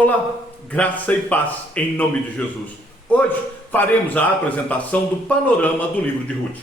Olá, graça e paz em nome de Jesus. Hoje faremos a apresentação do panorama do livro de Ruth.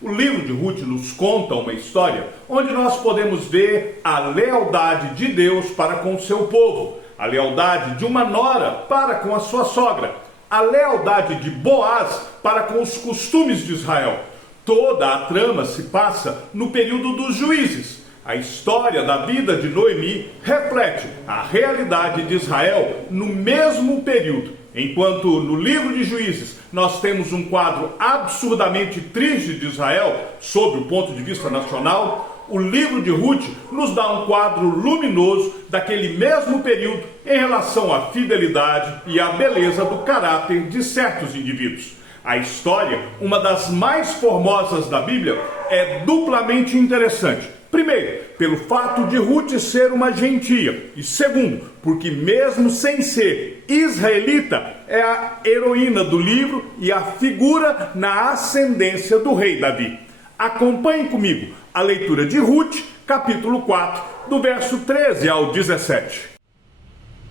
O livro de Ruth nos conta uma história onde nós podemos ver a lealdade de Deus para com o seu povo, a lealdade de uma nora para com a sua sogra, a lealdade de Boaz para com os costumes de Israel. Toda a trama se passa no período dos juízes. A história da vida de Noemi reflete a realidade de Israel no mesmo período. Enquanto no livro de Juízes nós temos um quadro absurdamente triste de Israel, sob o ponto de vista nacional, o livro de Ruth nos dá um quadro luminoso daquele mesmo período em relação à fidelidade e à beleza do caráter de certos indivíduos. A história, uma das mais formosas da Bíblia, é duplamente interessante. Primeiro, pelo fato de Ruth ser uma gentia. E segundo, porque mesmo sem ser israelita, é a heroína do livro e a figura na ascendência do rei Davi. Acompanhe comigo a leitura de Ruth, capítulo 4, do verso 13 ao 17.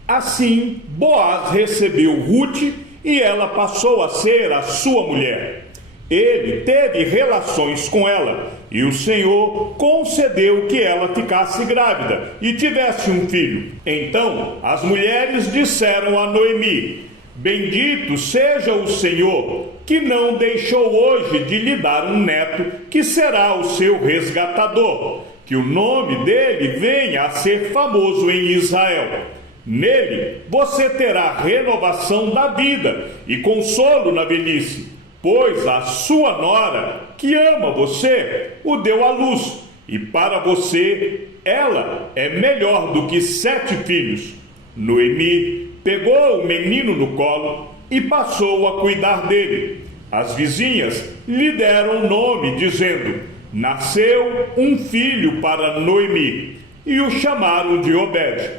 Assim, Boaz recebeu Ruth e ela passou a ser a sua mulher. Ele teve relações com ela, e o Senhor concedeu que ela ficasse grávida e tivesse um filho. Então as mulheres disseram a Noemi: Bendito seja o Senhor, que não deixou hoje de lhe dar um neto, que será o seu resgatador, que o nome dele venha a ser famoso em Israel. Nele você terá renovação da vida e consolo na velhice, pois a sua nora, que ama você, o deu à luz, e para você ela é melhor do que 7 filhos. Noemi pegou o menino no colo e passou a cuidar dele. As vizinhas lhe deram um nome, dizendo: Nasceu um filho para Noemi, e o chamaram de Obed.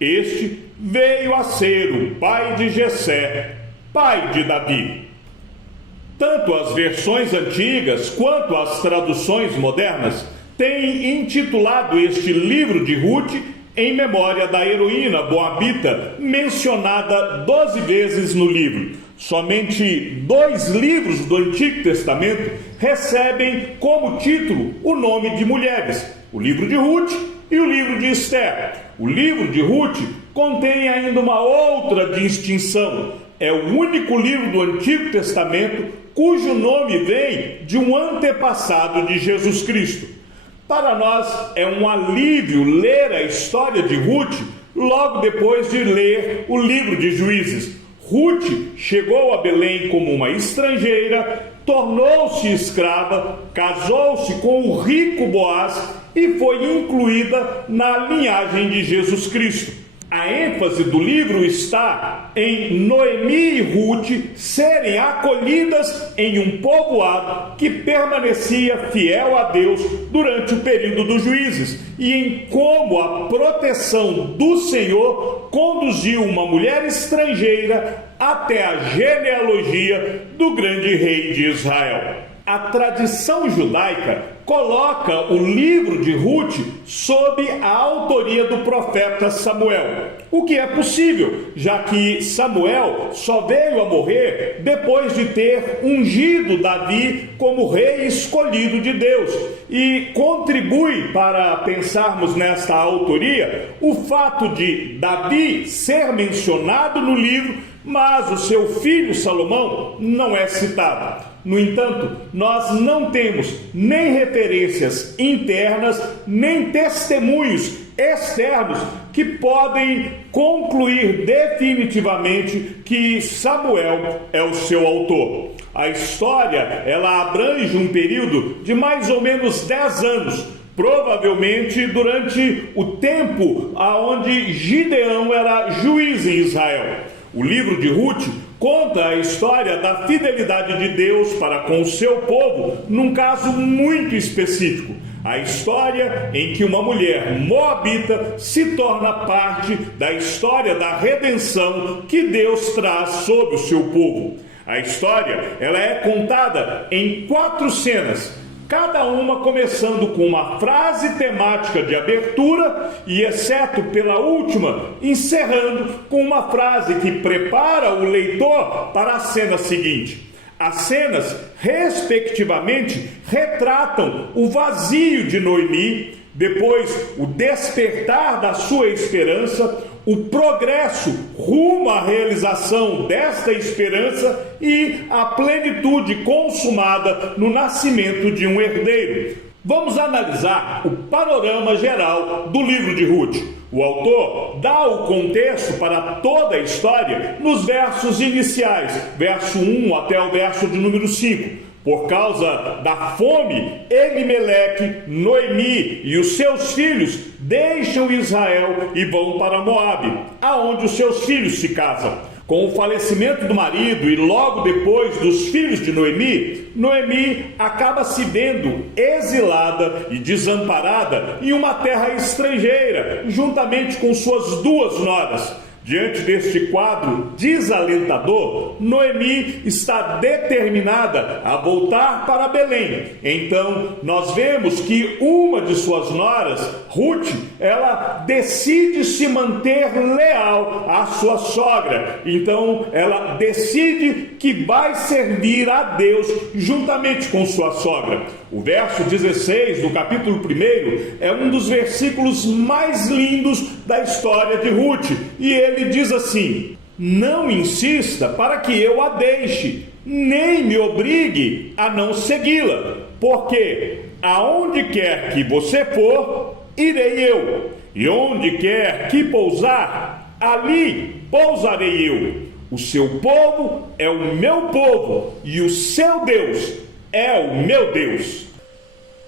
Este veio a ser o pai de Jessé, pai de Davi. Tanto as versões antigas quanto as traduções modernas têm intitulado este livro de Ruth em memória da heroína moabita mencionada 12 vezes no livro. Somente 2 livros do Antigo Testamento recebem como título o nome de mulheres: o livro de Ruth e o livro de Esther. O livro de Ruth contém ainda uma outra distinção. É o único livro do Antigo Testamento cujo nome vem de um antepassado de Jesus Cristo. Para nós é um alívio ler a história de Ruth logo depois de ler o livro de Juízes. Ruth chegou a Belém como uma estrangeira, tornou-se escrava, casou-se com o rico Boaz e foi incluída na linhagem de Jesus Cristo. A ênfase do livro está em Noemi e Ruth serem acolhidas em um povoado que permanecia fiel a Deus durante o período dos juízes, e em como a proteção do Senhor conduziu uma mulher estrangeira até a genealogia do grande rei de Israel. A tradição judaica coloca o livro de Ruth sob a autoria do profeta Samuel, o que é possível, já que Samuel só veio a morrer depois de ter ungido Davi como rei escolhido de Deus, e contribui para pensarmos nesta autoria o fato de Davi ser mencionado no livro, mas o seu filho Salomão não é citado. No entanto, nós não temos nem referências internas, nem testemunhos externos que podem concluir definitivamente que Samuel é o seu autor. A história, ela abrange um período de mais ou menos 10 anos, provavelmente durante o tempo onde Gideão era juiz em Israel. O livro de Ruth conta a história da fidelidade de Deus para com o seu povo num caso muito específico. A história em que uma mulher moabita se torna parte da história da redenção que Deus traz sobre o seu povo. A história, ela é contada em 4 cenas. cada uma começando com uma frase temática de abertura e, exceto pela última, encerrando com uma frase que prepara o leitor para a cena seguinte. As cenas, respectivamente, retratam o vazio de Noemi, depois o despertar da sua esperança, o progresso rumo à realização desta esperança e a plenitude consumada no nascimento de um herdeiro. Vamos analisar o panorama geral do livro de Ruth. O autor dá o contexto para toda a história nos versos iniciais, verso 1 até o verso de número 5. Por causa da fome, Elimeleque, Noemi e os seus filhos deixam Israel e vão para Moabe, aonde os seus filhos se casam. Com o falecimento do marido e logo depois dos filhos de Noemi, Noemi acaba se vendo exilada e desamparada em uma terra estrangeira, juntamente com suas duas noras. Diante deste quadro desalentador, Noemi está determinada a voltar para Belém. Então, nós vemos que uma de suas noras, Ruth, ela decide se manter leal à sua sogra. Então, ela decide que vai servir a Deus juntamente com sua sogra. O verso 16 do capítulo 1 é um dos versículos mais lindos da história de Ruth. E ele diz assim: não insista para que eu a deixe, nem me obrigue a não segui-la, porque aonde quer que você for, irei eu, e onde quer que pousar, ali pousarei eu. O seu povo é o meu povo, e o seu Deus é o meu Deus.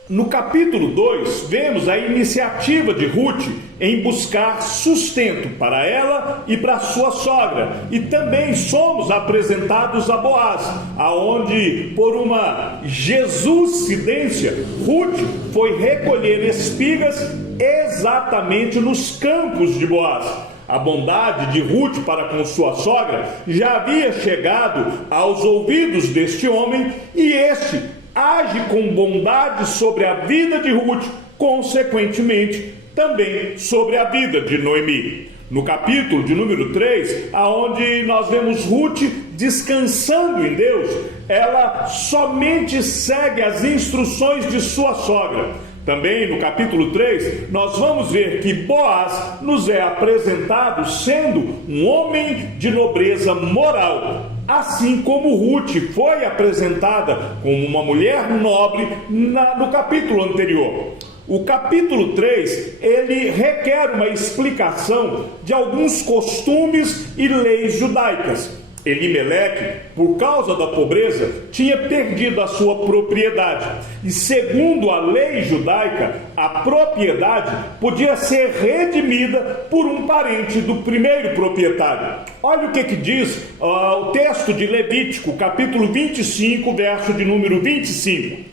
No capítulo 2, vemos a iniciativa de Ruth em buscar sustento para ela e para sua sogra. E também somos apresentados a Boaz, aonde, por uma Jesuscidência, Ruth foi recolher espigas exatamente nos campos de Boaz. A bondade de Ruth para com sua sogra já havia chegado aos ouvidos deste homem, e este age com bondade sobre a vida de Ruth, consequentemente também sobre a vida de Noemi. No capítulo de número 3, aonde nós vemos Ruth descansando em Deus, ela somente segue as instruções de sua sogra. Também no capítulo 3, nós vamos ver que Boaz nos é apresentado sendo um homem de nobreza moral, assim como Ruth foi apresentada como uma mulher nobre no capítulo anterior. O capítulo 3, ele requer uma explicação de alguns costumes e leis judaicas. Elimeleque, por causa da pobreza, tinha perdido a sua propriedade. E segundo a lei judaica, a propriedade podia ser redimida por um parente do primeiro proprietário. Olha o que diz o texto de Levítico, capítulo 25, verso de número 25.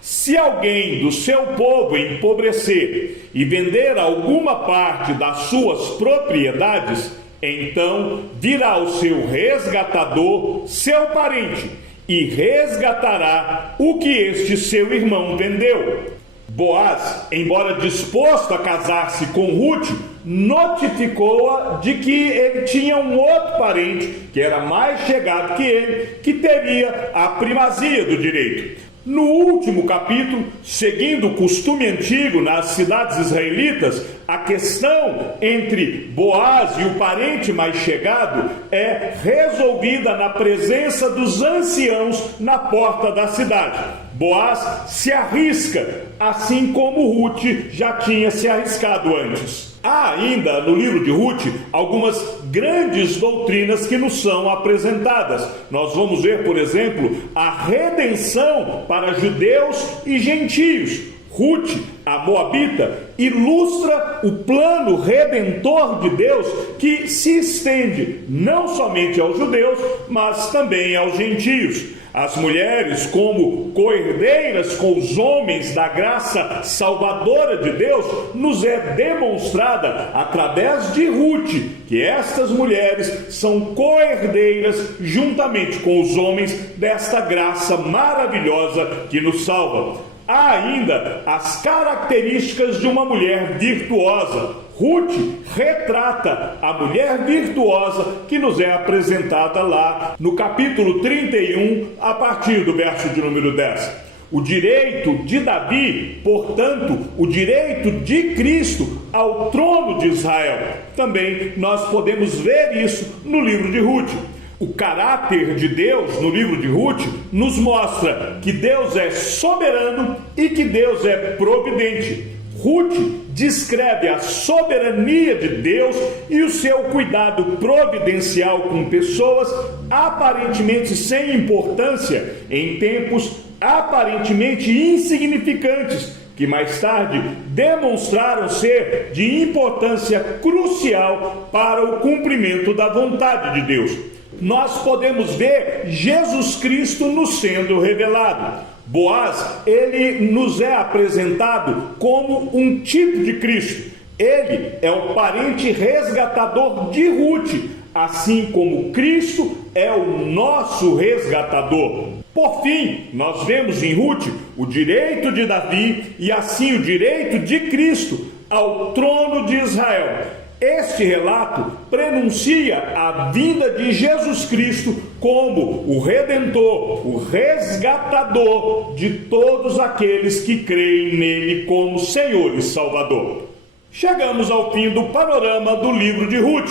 Se alguém do seu povo empobrecer e vender alguma parte das suas propriedades, então virá o seu resgatador, seu parente, e resgatará o que este seu irmão vendeu. Boaz, embora disposto a casar-se com Ruth, notificou-a de que ele tinha um outro parente, que era mais chegado que ele, que teria a primazia do direito. No último capítulo, seguindo o costume antigo nas cidades israelitas, a questão entre Boaz e o parente mais chegado é resolvida na presença dos anciãos na porta da cidade. Boaz se arrisca, assim como Ruth já tinha se arriscado antes. Há ainda no livro de Ruth algumas grandes doutrinas que nos são apresentadas. Nós vamos ver, por exemplo, a redenção para judeus e gentios. Ruth, a moabita, ilustra o plano redentor de Deus que se estende não somente aos judeus, mas também aos gentios. As mulheres, como co-herdeiras com os homens da graça salvadora de Deus, nos é demonstrada através de Ruth, que estas mulheres são co-herdeiras juntamente com os homens desta graça maravilhosa que nos salva. há ainda as características de uma mulher virtuosa. Ruth retrata a mulher virtuosa que nos é apresentada lá no capítulo 31, a partir do verso de número 10. O direito de Davi, portanto, o direito de Cristo ao trono de Israel. Também nós podemos ver isso no livro de Ruth. O caráter de Deus no livro de Ruth nos mostra que Deus é soberano e que Deus é providente. Ruth descreve a soberania de Deus e o seu cuidado providencial com pessoas aparentemente sem importância em tempos aparentemente insignificantes, que mais tarde demonstraram ser de importância crucial para o cumprimento da vontade de Deus. Nós podemos ver Jesus Cristo nos sendo revelado. Boaz, ele nos é apresentado como um tipo de Cristo. Ele é o parente resgatador de Ruth, assim como Cristo é o nosso resgatador. Por fim, nós vemos em Ruth o direito de Davi e assim o direito de Cristo ao trono de Israel. Este relato prenuncia a vinda de Jesus Cristo como o Redentor, o resgatador de todos aqueles que creem nele como Senhor e Salvador. Chegamos ao fim do panorama do livro de Ruth.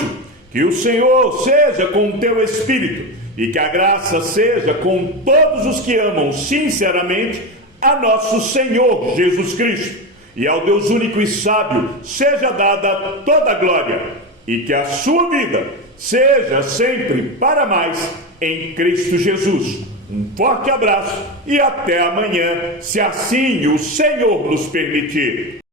Que o Senhor seja com o teu espírito e que a graça seja com todos os que amam sinceramente a nosso Senhor Jesus Cristo. E ao Deus único e sábio seja dada toda a glória, e que a sua vida seja sempre para mais em Cristo Jesus. Um forte abraço e até amanhã, se assim o Senhor nos permitir.